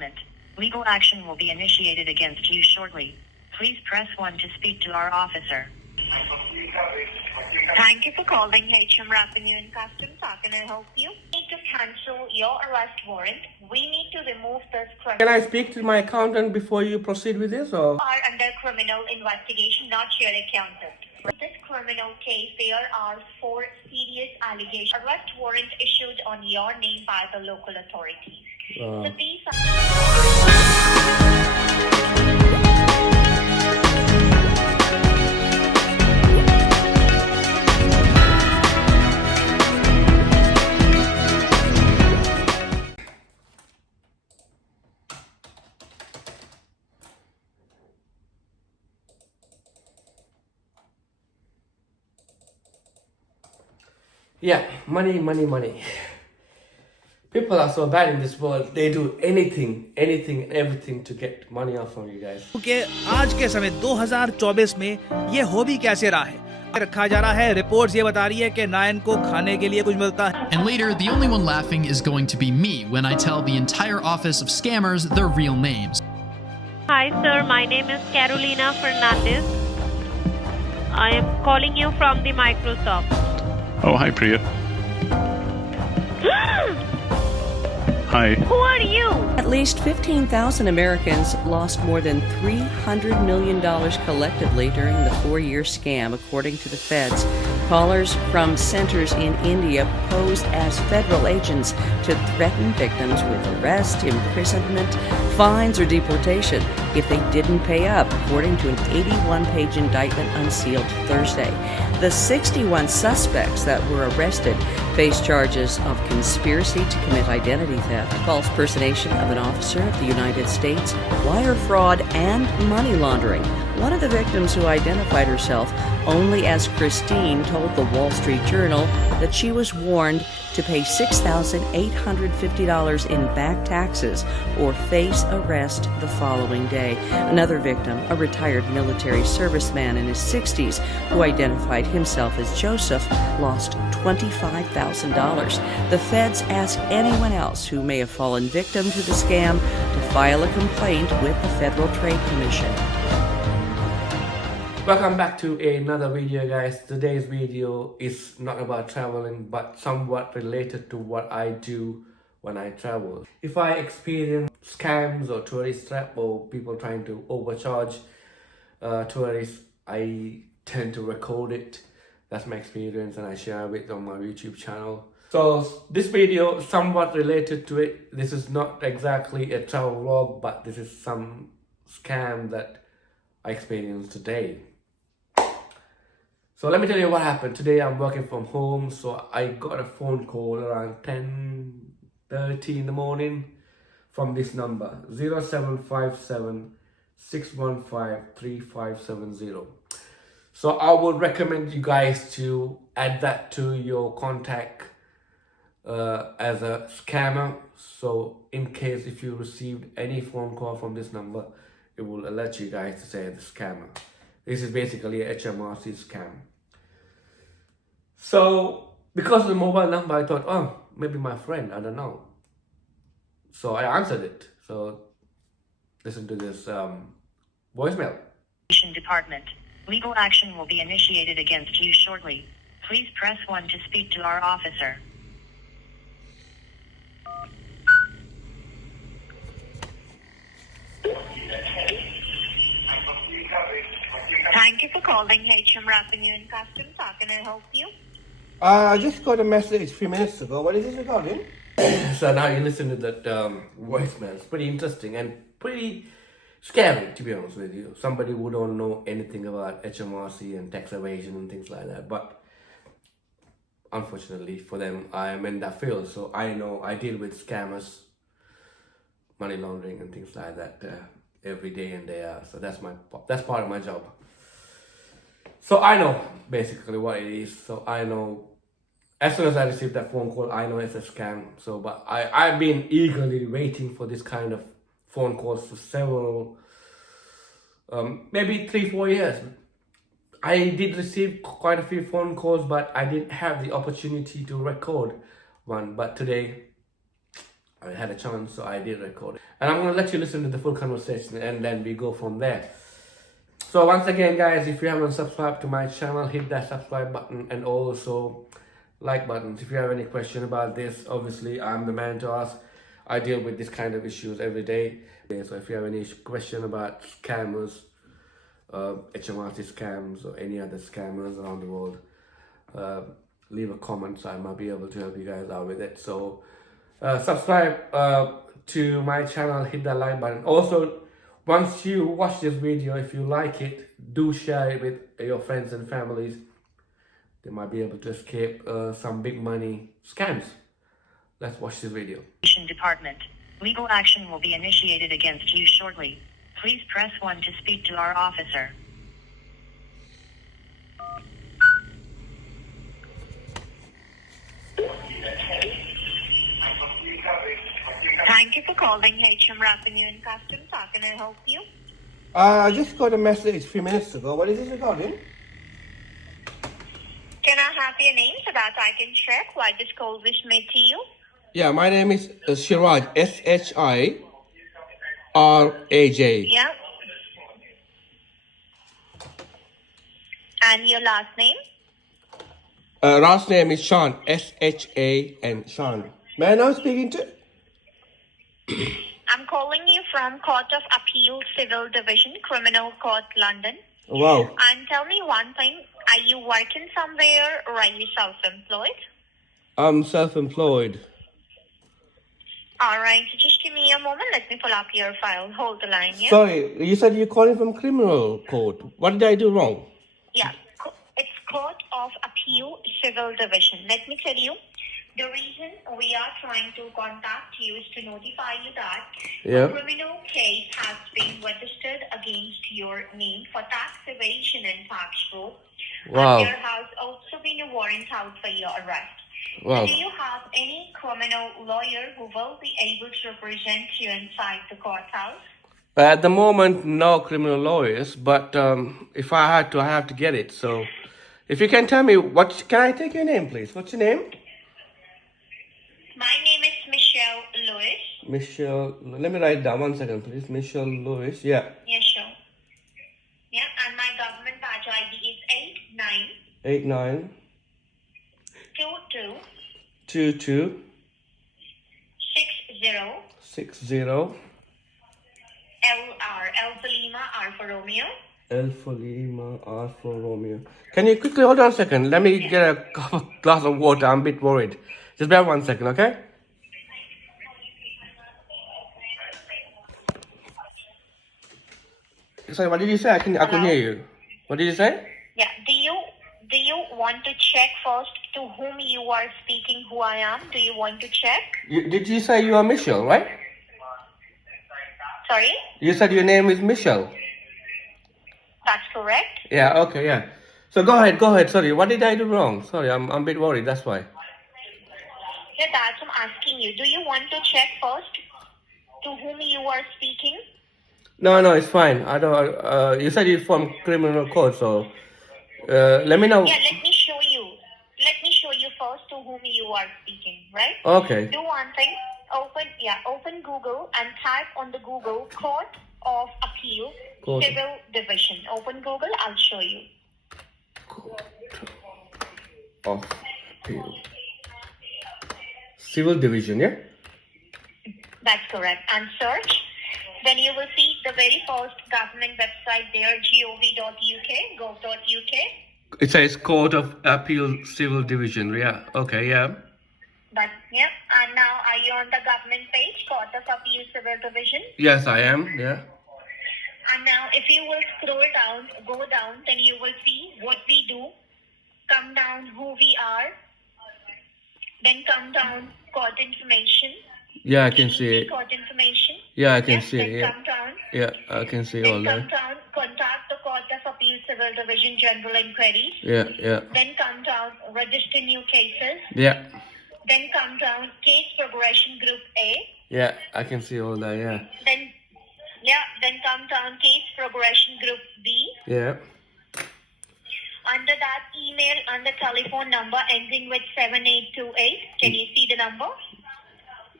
Department. Legal action will be initiated against you shortly. Please press 1 to speak to our officer. Thank you for calling HMRC and Customs. How can I help you? We need to cancel your arrest warrant. We need to remove this Can criminal. I speak to my accountant before you proceed with this, or? Are under criminal investigation, not your accountant. For this criminal case, there are 4 serious allegations. Arrest warrant issued on your name by the local authorities. So these are... Yeah, money, money, money. People are so bad in this world. They do anything, everything to get money off from you guys. क्योंकि आज के समय 2024 में ये हो भी कैसे रहा है रखा जा रहा है। रिपोर्ट्स ये बता रही है कि नायन को खाने के लिए कुछ मिलता है। And later, the only one laughing is going to be me when I tell the entire office of scammers their real names. Hi sir, my name is Carolina Fernandez. I am calling you from the Microsoft. Oh, hi, Priya. Hi. Who are you? At least 15,000 Americans lost more than $300 million collectively during the 4-year scam, according to the feds. Callers from centers in India posed as federal agents to threaten victims with arrest, imprisonment, fines, or deportation if they didn't pay up, according to an 81-page indictment unsealed Thursday. The 61 suspects that were arrested face charges of conspiracy to commit identity theft, false personation of an officer of the United States, wire fraud, and money laundering. One of the victims, who identified herself only as Christine, told the Wall Street Journal that she was warned to pay $6,850 in back taxes or face arrest the following day. Another victim, a retired military serviceman in his 60s, who identified himself as Joseph, lost $25,000. The feds ask anyone else who may have fallen victim to the scam to file a complaint with the Federal Trade Commission. Welcome back to another video, guys. Today's video is not about traveling, but somewhat related to what I do when I travel. If I experience scams or tourist trap or people trying to overcharge tourists, I tend to record it. That's my experience, and I share it on my YouTube channel. So this video is somewhat related to it. This is not exactly a travel vlog, but this is some scam that I experienced today. So let me tell you what happened. Today I'm working from home, so I got a phone call around 10:30 in the morning from this number, 0757 615 3570. So I would recommend you guys to add that to your contact as a scammer. So in case if you received any phone call from this number, it will alert you guys to say the scammer. This is basically a HMRC scam. So because of the mobile number, I thought, oh, maybe my friend, I don't know. So I answered it. So listen to this voicemail. Department. Legal action will be initiated against you shortly. Please press 1 to speak to our officer. Thank you for calling HMRC and Customs. How can I help you? I just got a message a few minutes ago. What is this regarding? So now you listen to that voicemail. It's pretty interesting and pretty scary, to be honest with you. Somebody who don't know anything about HMRC and tax evasion and things like that. But unfortunately for them, I am in that field. So I know I deal with scammers, money laundering and things like that every day and day out. So that's part of my job. So I know basically what it is. So I know as soon as I received that phone call, I know it's a scam. So, but I've been eagerly waiting for this kind of phone calls for several, maybe 3-4 years. I did receive quite a few phone calls, but I didn't have the opportunity to record one. But today, I had a chance, so I did record it. And I'm going to let you listen to the full conversation and then we go from there. So once again, guys, if you haven't subscribed to my channel, hit that subscribe button and also like buttons. If you have any question about this, obviously I'm the man to ask. I deal with this kind of issues every day. So if you have any question about scammers, HMRC scams or any other scammers around the world, leave a comment so I might be able to help you guys out with it. So subscribe to my channel, hit that like button. Also, once you watch this video, if you like it, do share it with your friends and families. They might be able to escape some big money scams. Let's watch this video. Department. Legal action will be initiated against you shortly. Please press 1 to speak to our officer. Thank you for calling HMRC and Customs. How can I help you? I just got a message a few minutes ago. What is this regarding? Can I have your name so that I can check why this call was made to you? Yeah, my name is Shiraj, SHIRAJ. Yeah. And your last name? Last name is Shan, SHAN, Shan. May I know who I'm speaking to? I'm calling you from Court of Appeal, Civil Division, Criminal Court, London. Wow. And tell me one thing, are you working somewhere or are you self-employed? I'm self-employed. Alright, so just give me a moment, let me pull up your file. Hold the line, yeah? Sorry, you said you're calling from criminal court. What did I do wrong? Yeah, it's Court of Appeal, Civil Division. Let me tell you, the reason we are trying to contact you is to notify you that a criminal case has been registered against your name for tax evasion and tax fraud. Wow. And there has also been a warrant out for your arrest. Wow. So do you have any criminal lawyer who will be able to represent you inside the courthouse? At the moment, no criminal lawyers, but if I had to, I have to get it. So, if you can tell me, can I take your name, please? What's your name? My name is Michelle Lewis. Michelle, let me write it down 1 second, please. Michelle Lewis, yeah. Yeah, sure. Yeah, and my government badge ID is 89 22 60 LR, L for Lima, R for Romeo. L for Lima, R for Romeo. Can you quickly hold on a second? Let me get a glass of water. I'm a bit worried. Just bear 1 second, okay? Sorry, what did you say? I can hear you. What did you say? Yeah. Do you want to check first to whom you are speaking, who I am? Do you want to check? Did you say you are Michelle, right? Sorry? You said your name is Michelle. That's correct. Yeah, okay, yeah. So go ahead. Sorry, what did I do wrong? Sorry, I'm a bit worried, that's why. Yeah, that's what I'm asking you. Do you want to check first to whom you are speaking? No, it's fine. I don't. You said you're from criminal court, so let me know. Yeah, let me show you. Let me show you first to whom you are speaking, right? Okay. Do one thing. Open Google and type on the Google Court of Appeal, Civil Division. Open Google. I'll show you. Court of Appeal, Civil Division, yeah. That's correct. And search. Then you will see the very first government website there, gov.uk. It says Court of Appeal, Civil Division. Yeah. Okay. Yeah. Yeah. And now, are you on the government page, Court of Appeal, Civil Division? Yes, I am. Yeah. And now, if you will scroll down, go down, then you will see what we do. Come down, who we are. Then come down, court information. Yeah, I can see it. Court information. Yeah, I can see it. Yeah. Come down. Yeah, I can see all Then that. come down, contact the Court of Appeal, Civil Division, General Inquiries. Yeah. Then come down, register new cases. Yeah. Then come down, case progression group A. Yeah, I can see all that. Yeah. Then come down, case progression group B. Yeah. Under that email and the telephone number ending with 7828. Can you see the number?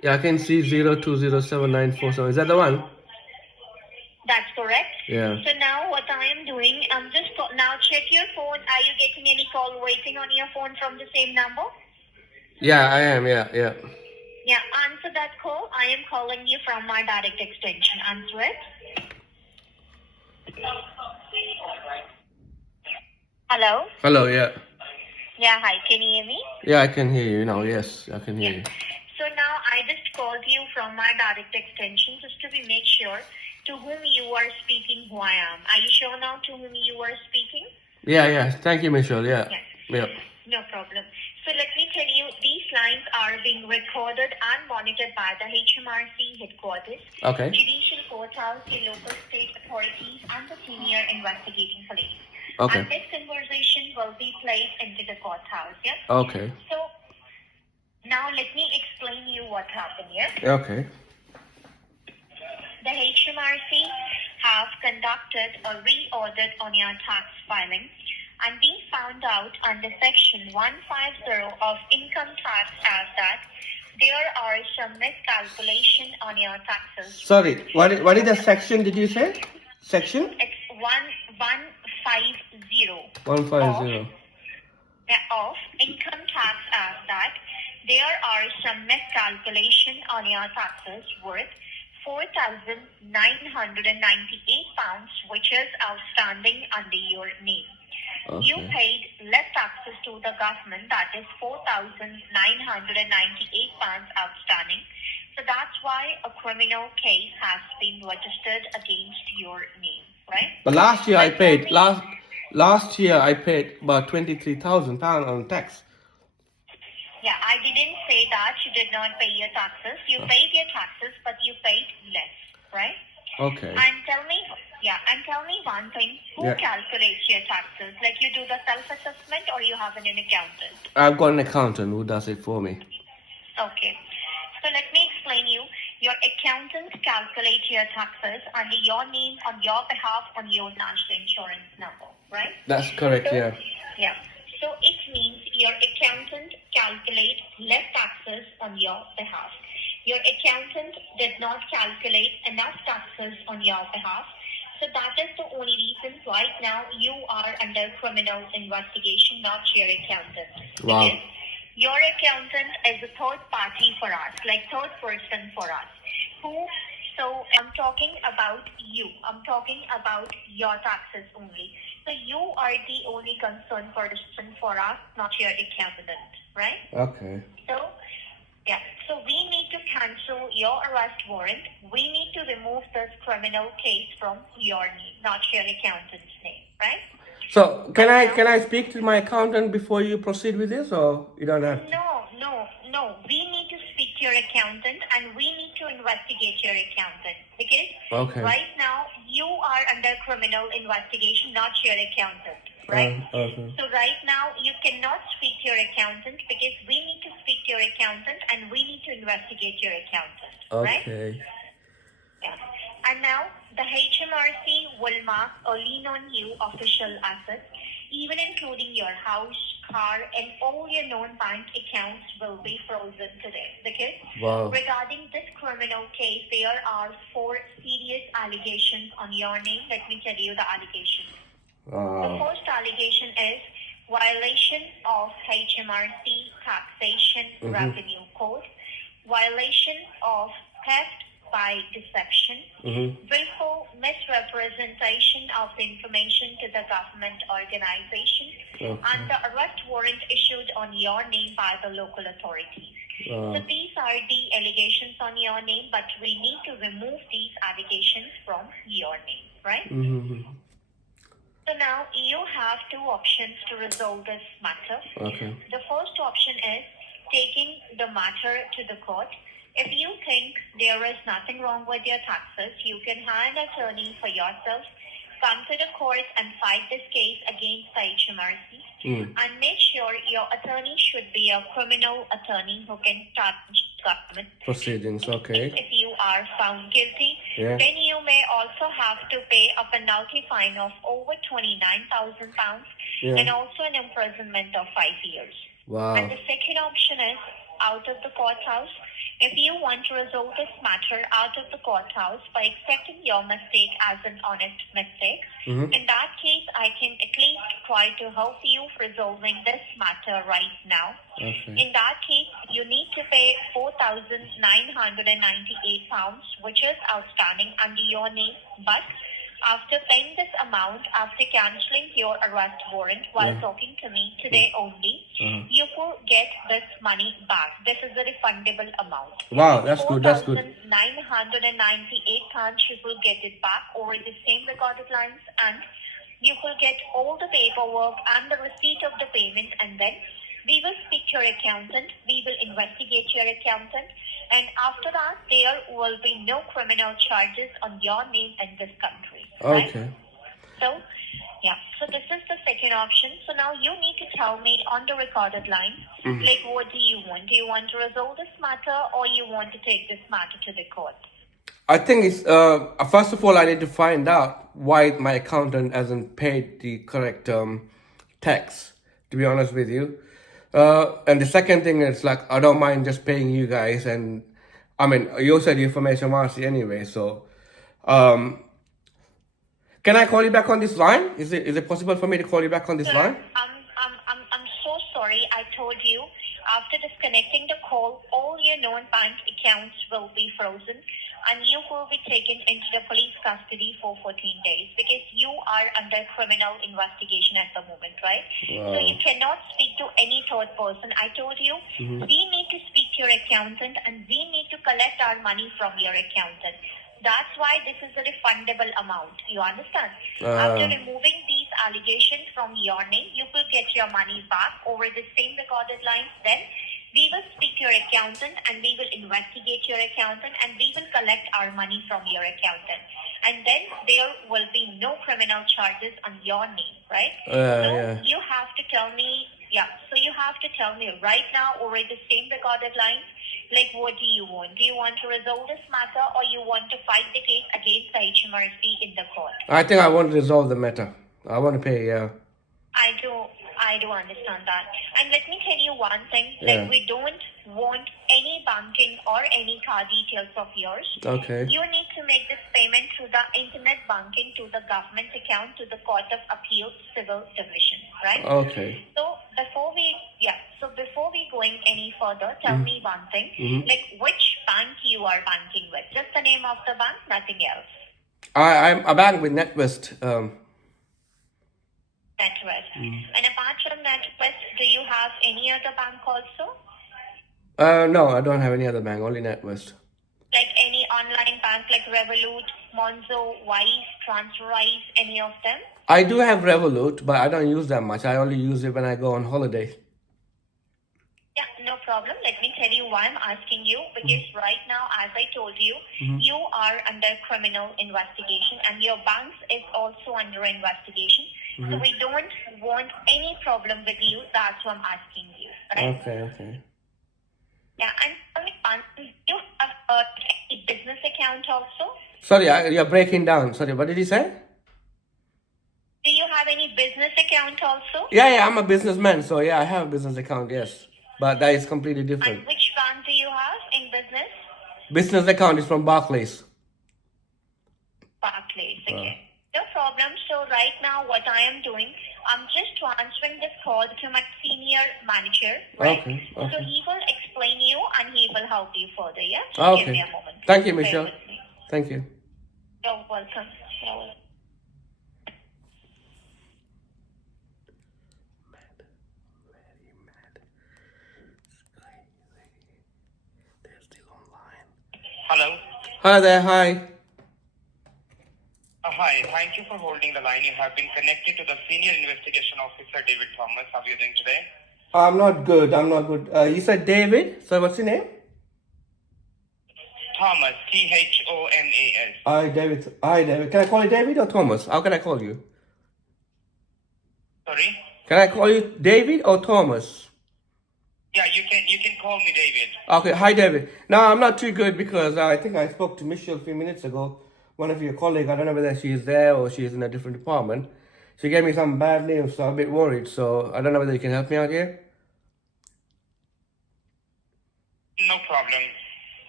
Yeah, I can see 0207947. Is that the one? That's correct. Yeah. So now what I am doing, I'm just now check your phone. Are you getting any call waiting on your phone from the same number? Yeah, I am. Yeah. Yeah, answer that call. I am calling you from my direct extension. Answer it. Hello? Hello, yeah. Yeah, hi. Can you hear me? Yeah, I can hear you now. Yes, I can hear you. So now I just called you from my direct extension just to make sure to whom you are speaking, who I am. Are you sure now to whom you are speaking? Yeah. Thank you, Michelle. Yeah. Yes. Yeah. No problem. So let me tell you, these lines are being recorded and monitored by the HMRC headquarters, Okay. judicial courthouse, the local state authorities, and the senior investigating police. Okay. And this conversation will be played into the courthouse, yeah? Okay. So now let me explain you what happened here. Okay. The HMRC have conducted a re-audit on your tax filing, and we found out under section 150 of income tax as that there are some miscalculation on your taxes. Sorry, what is the section did you say? Section? It's 1150 150. of income tax as that there are some miscalculation on your taxes worth £4,998, which is outstanding under your name. Okay. You paid less taxes to the government, that is £4,998 outstanding. So that's why a criminal case has been registered against your name, right? But last year I paid last year I paid about £23,000 on tax. Yeah, I didn't say that you did not pay your taxes. You paid your taxes, but you paid less, right? Okay. And tell me one thing. Who calculates your taxes? Like you do the self-assessment or you have an accountant? I've got an accountant who does it for me. Okay. So let me explain you. Your accountant calculates your taxes under your name, on your behalf, on your national insurance number, right? That's correct, yeah. Yeah. So it means your accountant calculates less taxes on your behalf. Your accountant did not calculate enough taxes on your behalf. So that is the only reason right now you are under criminal investigation, not your accountant. Wow. Because your accountant is a third party for us, like third person for us. So I'm talking about you. I'm talking about your taxes only. So you are the only concerned person for us, not your accountant, right? Okay. So, yeah. So we need to cancel your arrest warrant. We need to remove this criminal case from your name, not your accountant's name, right? So can I speak to my accountant before you proceed with this, or you don't have to? No. We need to speak to your accountant and we need to investigate your accountant because right now you are under criminal investigation, not your accountant, right? Okay. So right now you cannot speak to your accountant because we need to speak to your accountant and we need to investigate your accountant, right? Okay. Yeah. And now the HMRC will mark a lien on you official assets, even including your house, car, and all your known bank accounts will be frozen today. Because regarding this criminal case, there are 4 serious allegations on your name. Let me tell you the allegations. The first allegation is violation of HMRC taxation revenue code, violation of theft by deception, willful misrepresentation of the information to the government organization, and the arrest warrant issued on your name by the local authorities. So these are the allegations on your name, but we need to remove these allegations from your name, right? So now you have 2 options to resolve this matter. Okay. The first option is taking the matter to the court. If you think there is nothing wrong with your taxes, you can hire an attorney for yourself, come to the court and fight this case against the HMRC, and make sure your attorney should be a criminal attorney who can challenge government proceedings. Okay. If you are found guilty, then you may also have to pay a penalty fine of over £29,000 and also an imprisonment of 5 years. Wow. And the second option is out of the courthouse. If you want to resolve this matter out of the courthouse by accepting your mistake as an honest mistake, in that case, I can at least try to help you resolving this matter right now. In that case, you need to pay £4,998, which is outstanding under your name. But after paying this amount, after cancelling your arrest warrant while talking to me today only, you will get this money back. This is a refundable amount. Wow, that's good. That's good. £4,998, you will get it back over the same recorded lines, and you will get all the paperwork and the receipt of the payment, and then we will speak to your accountant, we will investigate your accountant, and after that, there will be no criminal charges on your name in this country. Okay. Right? So, yeah. So this is the second option. So now you need to tell me on the recorded line, like, what do you want? Do you want to resolve this matter, or you want to take this matter to the court? I think it's first of all, I need to find out why my accountant hasn't paid the correct tax. To be honest with you, and the second thing is, like, I don't mind just paying you guys, and I mean, you said you're from HMRC anyway, so can I call you back on this line? Is it possible for me to call you back on this line? I'm so sorry. I told you, after disconnecting the call, all your non-bank accounts will be frozen, and you will be taken into the police custody for 14 days because you are under criminal investigation at the moment, right? Wow. So you cannot speak to any third person. I told you, we need to speak to your accountant, and we need to collect our money from your accountant. That's why this is a refundable amount. You understand? After removing these allegations from your name, you will get your money back over the same recorded lines. Then we will speak to your accountant, and we will investigate your accountant, and we will collect our money from your accountant. And then there will be no criminal charges on your name, right? You have to tell me, so you have to tell me right now over the same recorded lines, like, what do you want? Do you want to resolve this matter, or you want to fight the case against the HMRC in the court? I think I want to resolve the matter. I want to pay, yeah. I do understand that. And let me tell you one thing, like, we don't want any banking or any card details of yours. Okay. You need to make this payment through the internet banking to the government account to the Court of Appeals Civil Division, right? Okay. So before we going any further, tell me one thing, like, which bank you are banking with? Just the name of the bank, nothing else. I'm a bank with NetWest. NetWest. And apart from NetWest, do you have any other bank also? No, I don't have any other bank, only NetWest. Like any online bank like Revolut, Monzo, Wise, Transferwise, any of them? I do have Revolut, but I don't use that much. I only use it when I go on holiday. Yeah, no problem. Let me tell you why I'm asking you. Because right now, as I told you, you are under criminal investigation, and your bank is also under investigation. So we don't want any problem with you. That's what I'm asking you. Right? Okay. Yeah, and do you have a business account also? Sorry, you're breaking down. Sorry, what did you say? Do you have any business account also? Yeah, I'm a businessman, so yeah, I have a business account, yes. But that is completely different. And which bank do you have in business? Business account is from Barclays. Barclays, okay. No problem. So right now what I am doing, I'm just transferring this call to my senior manager, right? Okay. So he will explain you and he will help you further, yeah? Just Okay. give me a moment. Thank you, Bear Michelle. with me. Thank you. You're welcome. Hello. Hi there, hi. Hi, thank you for holding the line. You have been connected to the Senior Investigation Officer, David Thomas. How are you doing today? I'm not good. You said David? So what's your name? Thomas, Thomas. Hi, David. Can I call you David or Thomas? How can I call you? Sorry? Can I call you David or Thomas? Yeah, you can call me David. Okay, hi David. No, I'm not too good because I think I spoke to Michelle a few minutes ago. One of your colleagues, I don't know whether she's there or she's in a different department. She gave me some bad news, so I'm a bit worried. So I don't know whether you can help me out here. No problem.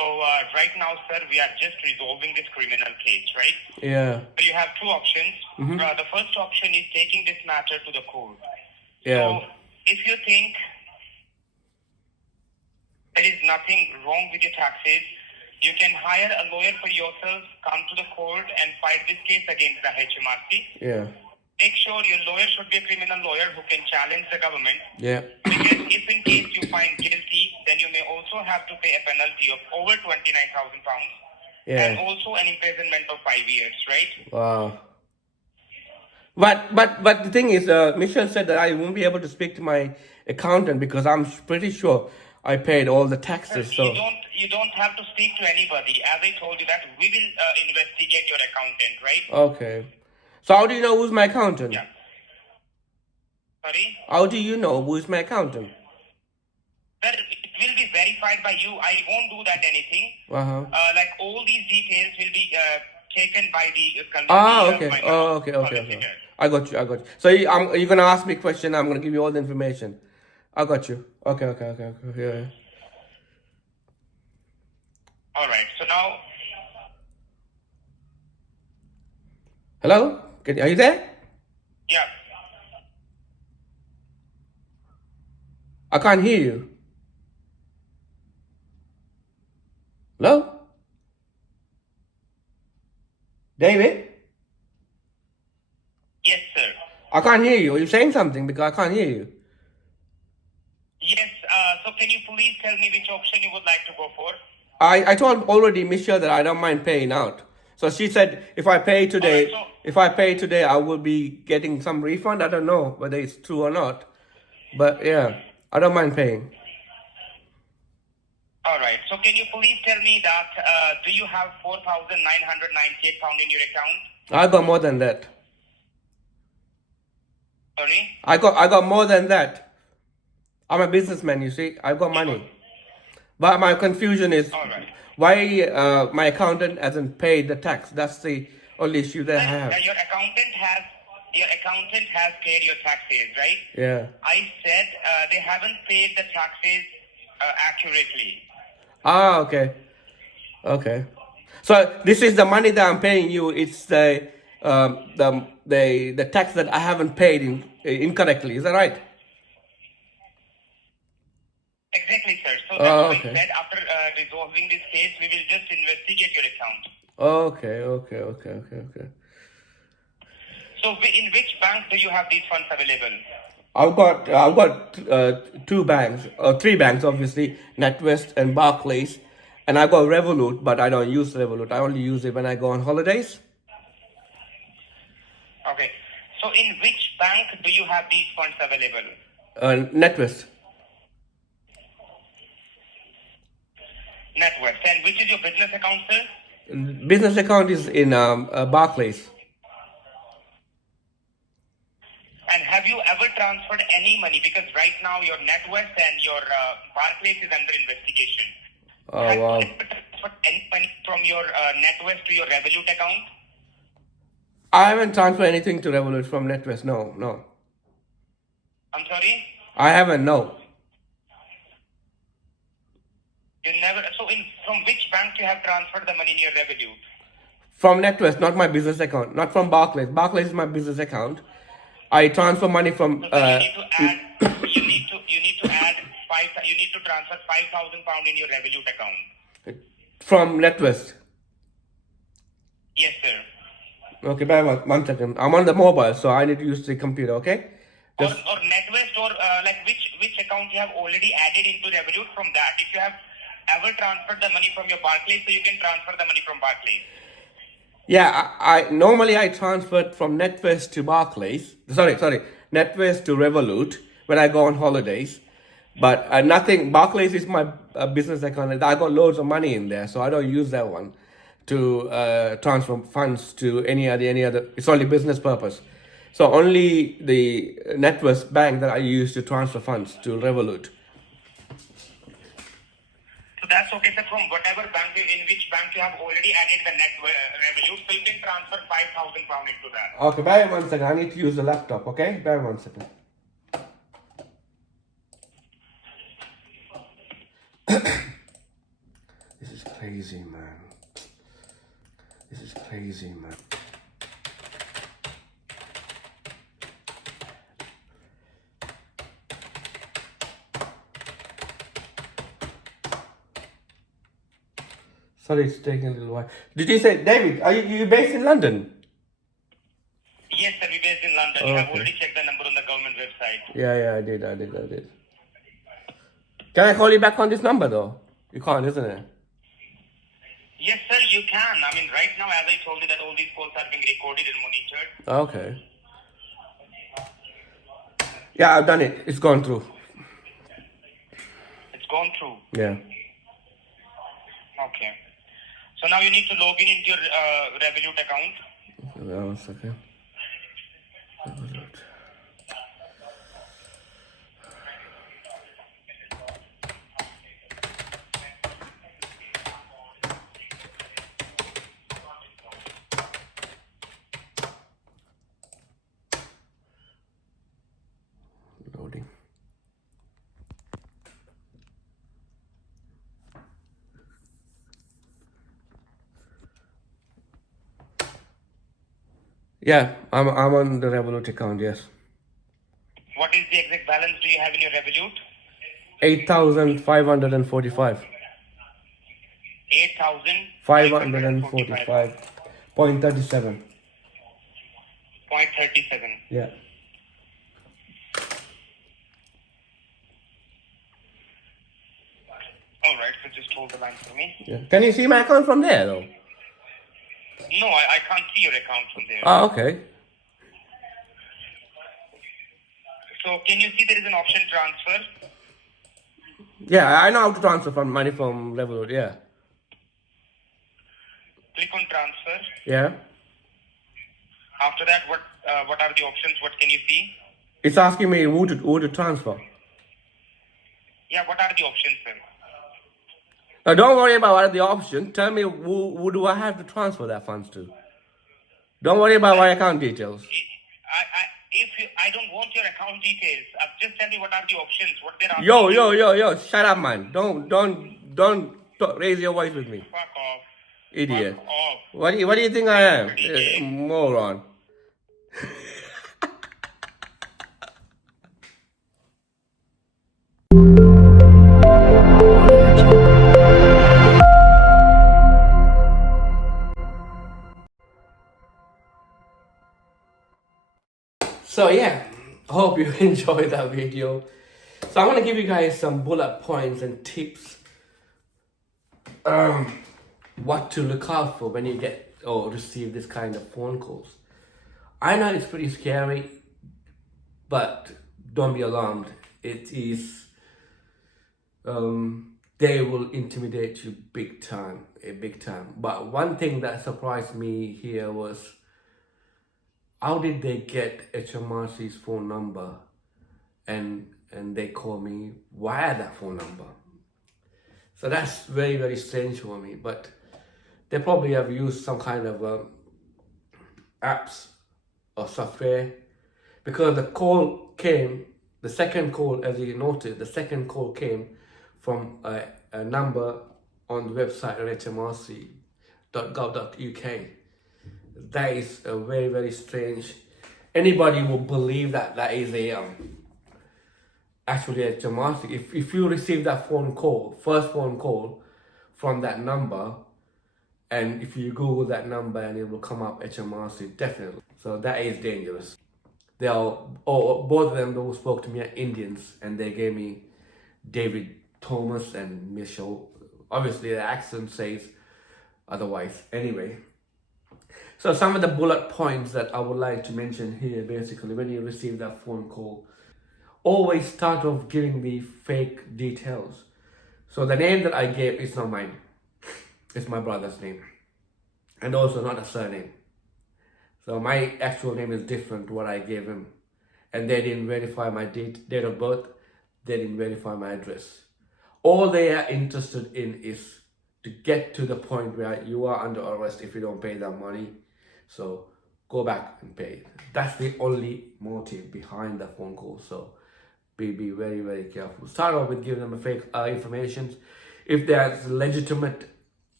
right now, sir, we are just resolving this criminal case, right? Yeah. So you have two options. The first option is taking this matter to the court. Yeah. So if you think there is nothing wrong with your taxes, you can hire a lawyer for yourself, come to the court and fight this case against the HMRC. Yeah. Make sure your lawyer should be a criminal lawyer who can challenge the government. Yeah. Because if in case you find guilty, then you may also have to pay a penalty of over £29,000 and also an imprisonment of 5 years, right? Wow. But the thing is, Michelle said that I won't be able to speak to my accountant because I'm pretty sure I paid all the taxes. So you don't have to speak to anybody. As I told you that we will investigate your accountant, right? Okay. So how do you know who's my accountant? Yeah. Sorry? How do you know who's my accountant? Sir, it will be verified by you. I won't do that anything. Like all these details will be taken by the okay. Okay. I got you. So you're gonna ask me a question. I'm gonna give you all the information. I got you. Okay. Yeah. All right. So now. Hello? Are you there? Yeah. I can't hear you. Hello? David? Yes, sir. I can't hear you. Are you saying something? Because I can't hear you. Yes. So can you please tell me which option you would like to go for? I told already Michelle that I don't mind paying out. So she said if I pay today, I will be getting some refund. I don't know whether it's true or not. But yeah, I don't mind paying. All right. So can you please tell me that do you have £4,998 in your account? I got more than that. Sorry? I got more than that. I'm a businessman, you see. I've got money. But my confusion is why my accountant hasn't paid the tax. That's the only issue that I have. Your accountant has paid your taxes, right? Yeah. I said they haven't paid the taxes accurately. Okay. So this is the money that I'm paying you. It's the tax that I haven't paid incorrectly. Is that right? Exactly, sir. So that's why I said after resolving this case, we will just investigate your account. Okay. So in which bank do you have these funds available? I've got two banks, or three banks, obviously, NatWest and Barclays, and I've got Revolut, but I don't use Revolut. I only use it when I go on holidays. Okay. So in which bank do you have these funds available? NatWest. NatWest. And which is your business account, sir? Business account is in Barclays. And have you ever transferred any money? Because right now your NatWest and your Barclays is under investigation. Oh, wow. Have you ever transferred any money from your NatWest to your Revolut account? I haven't transferred anything to Revolut from NatWest. No. I'm sorry? I haven't, no. You never. So from which bank you have transferred the money in your Revolut? From NatWest, not my business account. Not from Barclays. Barclays is my business account. I transfer money from. So you need to transfer £5,000 in your Revolut account. From NatWest. Yes, sir. Okay, bear one second. I'm on the mobile, so I need to use the computer. Okay. Or NatWest, or like which account you have already added into Revolut. From that, if you have ever transferred the money from your Barclays, so you can transfer the money from Barclays. Yeah, I normally transferred from NatWest to Barclays. Sorry, NatWest to Revolut when I go on holidays. But nothing. Barclays is my business account. I got loads of money in there, so I don't use that one to transfer funds to any other. It's only business purpose. So only the NatWest bank that I use to transfer funds to Revolut. So that's okay, sir. From whatever bank, in which bank you have already added the Revolut, so you can transfer £5,000 into that. Okay, bear 1 second. I need to use the laptop. Okay, bear 1 second. This is crazy. crazy, man. This is crazy, man. Sorry, it's taking a little while. Did you say, David, are you based in London? Yes, sir, we're based in London. You have already checked the number on the government website. Yeah, I did. Can I call you back on this number, though? You can't, isn't it? Yes, sir, you can. I mean, right now, as I told you, that all these calls are being recorded and monitored. Okay. Yeah, I've done it. It's gone through. It's gone through. Yeah. Okay. So now you need to log in into your Revolut account. One second. Loading. Yeah, I'm on the Revolut account, yes. What is the exact balance do you have in your Revolut? 8,545. 8,545. 545.37. 0.37. Yeah. All right, so just hold the line for me. Yeah. Can you see my account from there, though? No, I can't see your account from there. Oh, okay. So can you see there is an option transfer? Yeah, I know how to transfer money from Revolut, yeah. Click on transfer. Yeah. After that, what are the options? What can you see? It's asking me who to transfer. Yeah, what are the options then? Don't worry about what are the options. Tell me who do I have to transfer that funds to. Don't worry about my account details. I don't want your account details. Just tell me what are the options. What they're asking. Yo! Shut up, man. Don't raise your voice with me. Fuck off. Idiot. Fuck off. What do you think I am? Moron. So yeah, hope you enjoyed that video. So I'm gonna give you guys some bullet points and tips what to look out for when you get or receive this kind of phone calls. I know it's pretty scary, but don't be alarmed. It is they will intimidate you big time. But one thing that surprised me here was, how did they get HMRC's phone number and they call me via that phone number? So that's very, very strange for me. But they probably have used some kind of apps or software, because the call came, the second call, as you noted, the second call came from a number on the website at hmrc.gov.uk. That is a very, very strange. Anybody would believe that that is a actually HMRC. If you receive that phone call, first phone call from that number, and if you Google that number and it will come up HMRC, definitely. So that is dangerous. They are, both of them who spoke to me are Indians, and they gave me David Thomas and Michelle. Obviously the accent says otherwise. Anyway. So some of the bullet points that I would like to mention here, basically, when you receive that phone call, always start off giving me fake details. So the name that I gave is not mine. It's my brother's name. And also not a surname. So my actual name is different to what I gave him. And they didn't verify my date of birth. They didn't verify my address. All they are interested in is to get to the point where you are under arrest if you don't pay that money. So go back and pay it. That's the only motive behind the phone call. So be very, very careful. Start off with giving them a fake information. If there's legitimate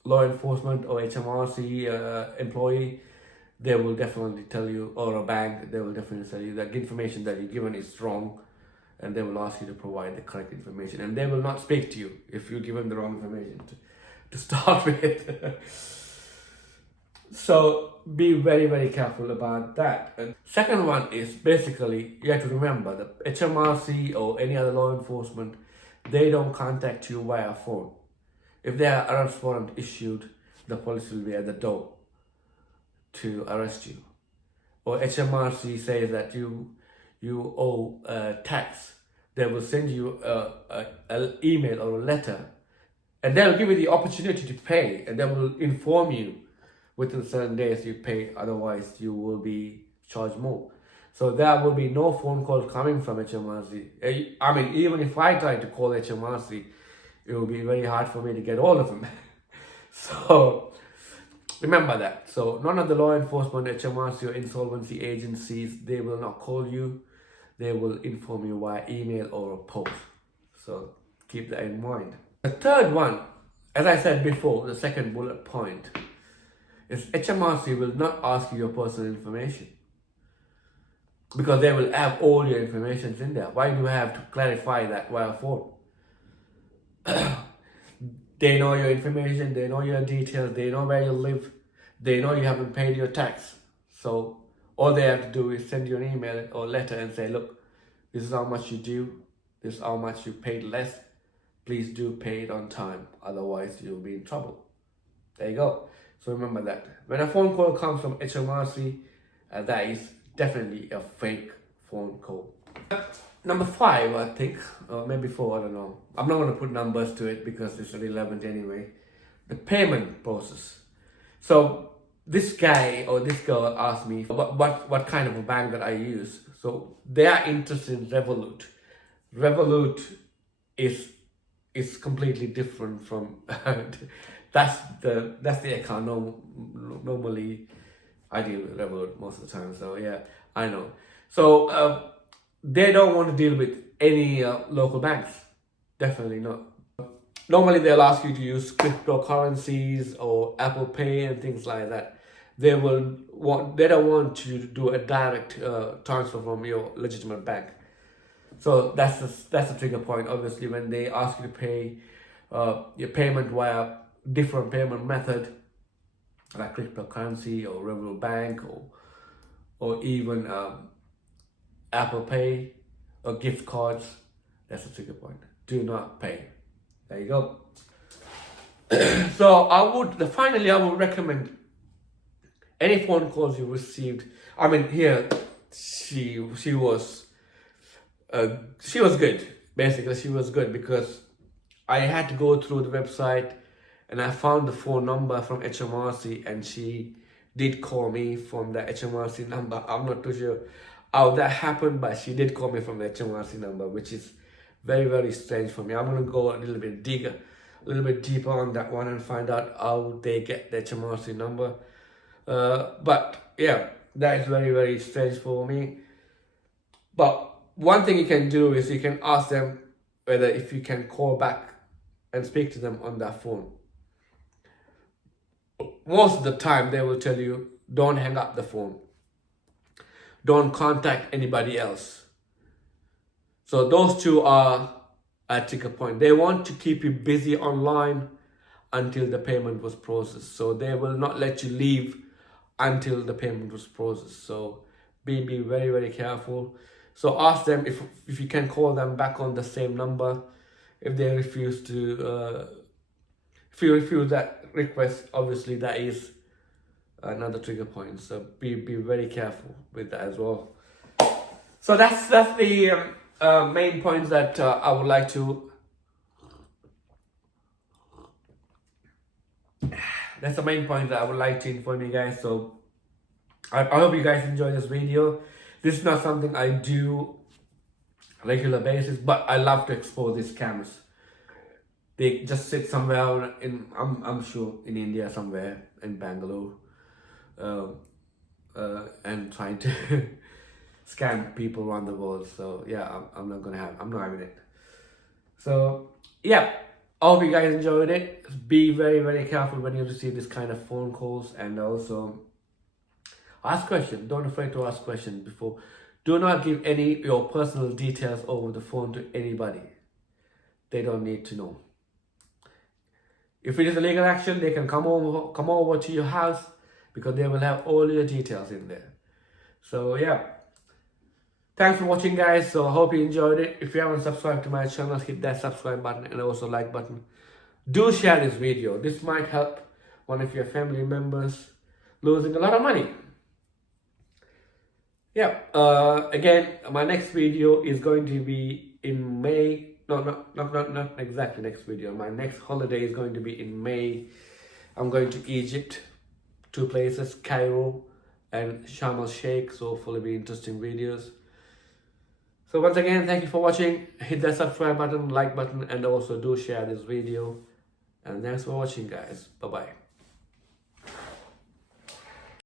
law enforcement or HMRC employee, they will definitely tell you, or a bank, they will definitely tell you that the information that you're given is wrong, and they will ask you to provide the correct information, and they will not speak to you if you give them the wrong information to start with. So be very, very careful about that. And second one is basically, you have to remember that HMRC or any other law enforcement, they don't contact you via phone. If there are arrest warrant issued, the police will be at the door to arrest you. Or HMRC says that you owe tax, they will send you an email or a letter, and they'll give you the opportunity to pay, and they will inform you within certain days you pay, otherwise you will be charged more. So there will be no phone call coming from HMRC. I mean, even if I try to call HMRC, it will be very hard for me to get all of them. So remember that. So none of the law enforcement, HMRC or insolvency agencies, they will not call you. They will inform you via email or a post. So keep that in mind. The third one, as I said before, the second bullet point, is HMRC will not ask you your personal information, because they will have all your information in there. Why do you have to clarify that via phone? They know your information, they know your details, they know where you live, they know you haven't paid your tax. So all they have to do is send you an email or letter and say, look, this is how much you do, this is how much you paid less, please do pay it on time, otherwise you'll be in trouble. There you go. So remember that. When a phone call comes from HMRC, that is definitely a fake phone call. Number 5, I think, or maybe 4, I don't know. I'm not going to put numbers to it because it's irrelevant anyway. The payment process. So this guy or this girl asked me what kind of a bank that I use. So they are interested in Revolut. Revolut is completely different from that's the account normally I deal with Revolut most of the time. So yeah, I know. So they don't want to deal with any local banks. Definitely not. Normally they'll ask you to use cryptocurrencies or Apple Pay and things like that. They don't want you to do a direct transfer from your legitimate bank. So that's the trigger point. Obviously, when they ask you to pay your payment via different payment method, like cryptocurrency or Revolut Bank or even Apple Pay or gift cards, that's the trigger point. Do not pay. There you go. So finally I would recommend any phone calls you received. I mean, here she was good. Basically, she was good because I had to go through the website and I found the phone number from HMRC, and she did call me from the HMRC number. I'm not too sure how that happened, but she did call me from the HMRC number, which is very, very strange for me. I'm going to go a little bit deeper on that one and find out how they get the HMRC number. But yeah, that is very, very strange for me. But one thing you can do is you can ask them whether if you can call back and speak to them on that phone. Most of the time they will tell you, don't hang up the phone. Don't contact anybody else. So those two are a trigger point. They want to keep you busy online until the payment was processed. So they will not let you leave until the payment was processed. So be very, very careful. So ask them if you can call them back on the same number. If they refuse to, if you refuse that request, obviously that is another trigger point. So be very careful with that as well. So that's the main points that I would like to. That's the main point that I would like to inform you guys. So I hope you guys enjoy this video. This is not something I do on a regular basis, but I love to expose these scams. They just sit somewhere in, I'm sure in India somewhere, in Bangalore, and trying to scam people around the world. So yeah, I'm not having it. So yeah, I hope you guys enjoyed it. Be very, very careful when you receive this kind of phone calls, and also ask questions. Don't afraid to ask questions before. Do not give any your personal details over the phone to anybody. They don't need to know. If it is a legal action, they can come over to your house, because they will have all your details in there. So yeah, thanks for watching, guys. So I hope you enjoyed it. If you haven't subscribed to my channel, hit that subscribe button and also like button. Do share this video. This might help one of your family members losing a lot of money. Yeah, again, my next video is going to be in May. No, not exactly next video. My next holiday is going to be in May. I'm going to Egypt, 2 places, Cairo and Sharm el-Sheikh, so hopefully be interesting videos. So once again, thank you for watching. Hit that subscribe button, like button, and also do share this video. And thanks for watching, guys. Bye-bye.